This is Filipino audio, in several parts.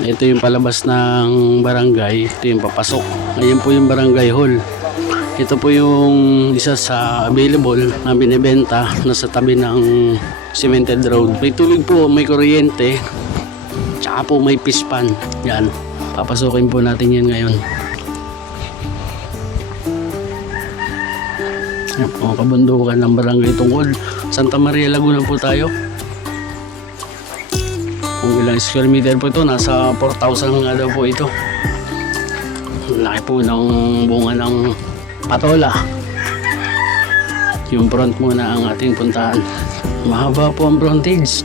Ito yung palabas ng barangay. Ito yung papasok. Ayan po yung barangay hall. Ito po yung isa sa available na binibenta na sa tabi ng cemented road. May tubig po, may kuryente, tsaka po may pispan. Yan. Papasukin po natin yan ngayon. Yan po, kabundukan ng barangay tungkol. Santa Maria Laguna po tayo. Kung ilang square meter po ito, nasa 4,000 nga daw po ito. Laki po ng bunga ng patola. Yung front muna ang ating puntahan. Mahaba po ang frontage.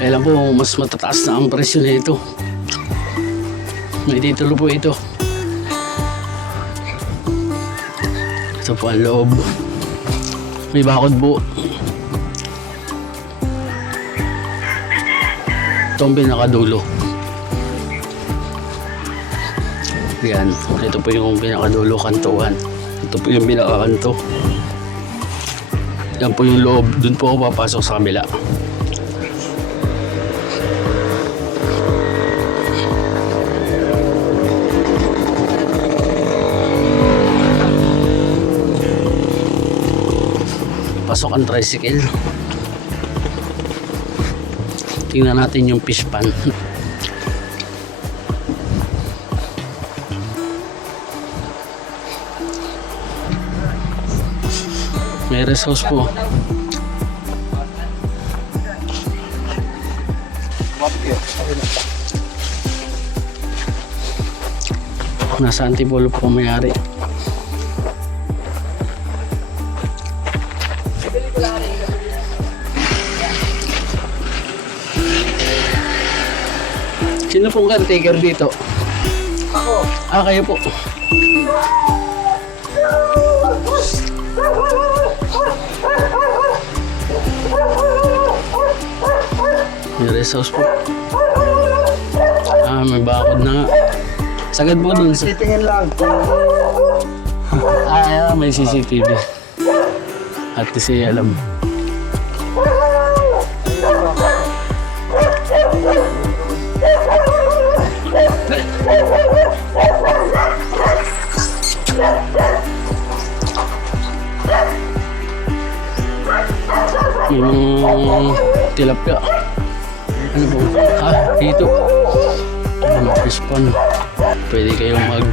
Kailan po mas matataas na ang presyo nito. May titulo po ito. Ito po ang loob. May bakod po. Ito ang pinakadulo. Yan. Ito po yung pinakadulo, kantuhan. Ito po yung pinakakanto. Yan po yung loob. Doon po ako papasok sa kabila. Pasok ang tricycle. Tingnan natin yung fish pan. May rest house po. Nasa Antipolo po may-ari. Sino pong caretaker dito? Ako. Ah, kayo po. May rest house po. Ah, may bakod na nga. Sagad po dun sa... Titingin lang. Ah, may CCTV. At kasi alam. Yung tilapia. Ano po? Ah, dito. Ano, fish pan. Pwede kayong mag...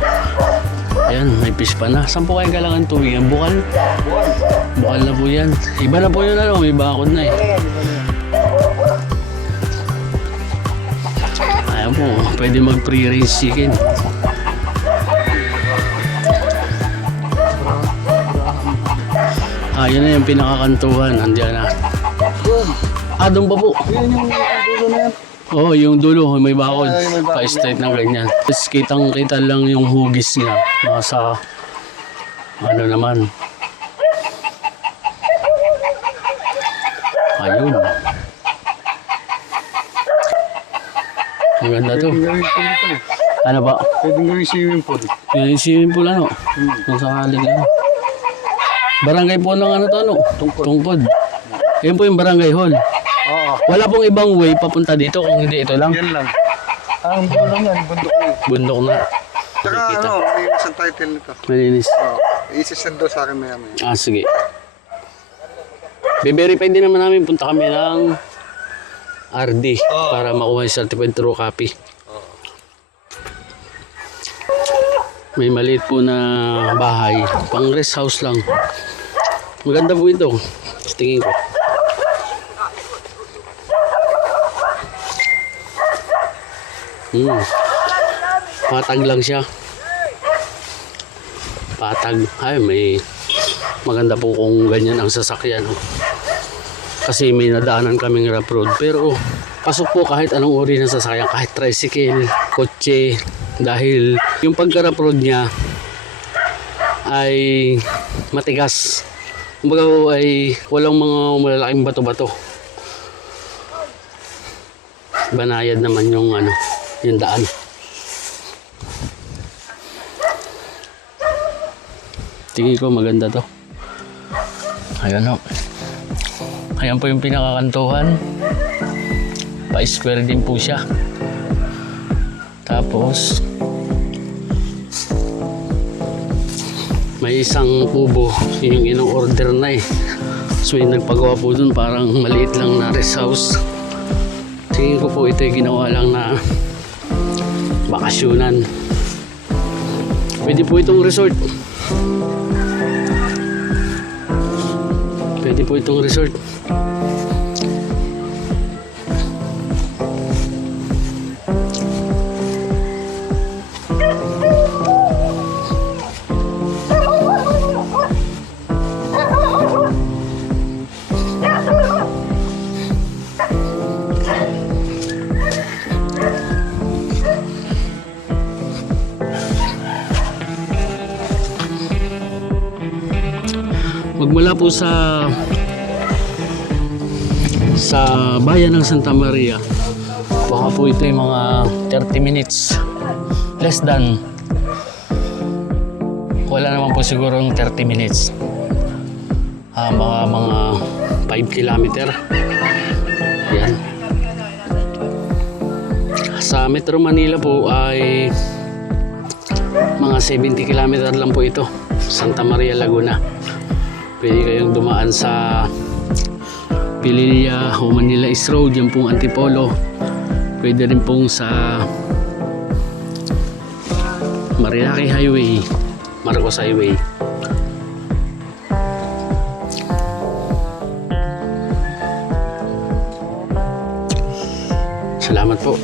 Ayan, may fish pan na. Saan po kayo kailangan tubig? Bukal? Bukal na po yan. Iba na po yun, ano? May bakod na eh. Ayan po, pwede mag pre-range chicken. Ah, yun na yung pinakakantuhan. Andiyan na. Ah, doon pa po. Yun yung dulo na yan. Oo, yung dulo, may bakod. Pa-straight na ganyan. Tapos kitang-kita lang yung hugis niya. Nasa, ano naman. Ayun. Ang ganda to. Pwedeng gawin pool ito. Ano ba? Pwedeng gawin swimming pool. Yan yung swimming pool, ano? Kung sakali ano. Barangay po ng ano to, ano? Tungkod. Yan po yung barangay hall. Oo. Wala pong ibang way papunta dito kung hindi ito lang. Yan lang. Ang dulo lang yan, bundok na yun. Bundok na. Tsaka Nakikita. ano, may isang title nito. Malinis. Oo. Isisend daw sa akin maya maya. Ah, sige. Be-verify din naman namin. Punta kami ng RD para makuha yung certified true copy. May maliit po na bahay. Pang rest house lang. Maganda po ito. Sa tingin ko. Patag lang siya. Patag. Ay, may maganda po kung ganyan ang sasakyan. Kasi may nadaanan kaming rough road. Pero pasok po kahit anong uri ng sasakyan. Kahit tricycle, kotse. Dahil yung pagka-rough road niya ay matigas. Kumbaga ay walang mga malalaking bato-bato. Banayad naman yung ano, yung daan. Tingin ko maganda to. Ayan o. Ayan po yung pinakakantuhan. Pa-square din po siya. Tapos may isang kubo, yung ino-order na eh. So yung nagpagawa po dun parang maliit lang na rest house. Tingin ko po ito yung ginawa lang na bakasyonan. Pwede po itong resort. Pwede po itong resort. Magmula po sa bayan ng Santa Maria, baka po ito yung mga 30 minutes, less than, wala naman po sigurong 30 minutes, mga 5 kilometer. Yan. Sa Metro Manila po ay mga 70 kilometer lang po ito, Santa Maria, Laguna. Pwede kayong dumaan sa Pililla o Manila East Road, yan pong Antipolo. Pwede rin pong sa Marilaki Highway, Marcos Highway. Salamat po.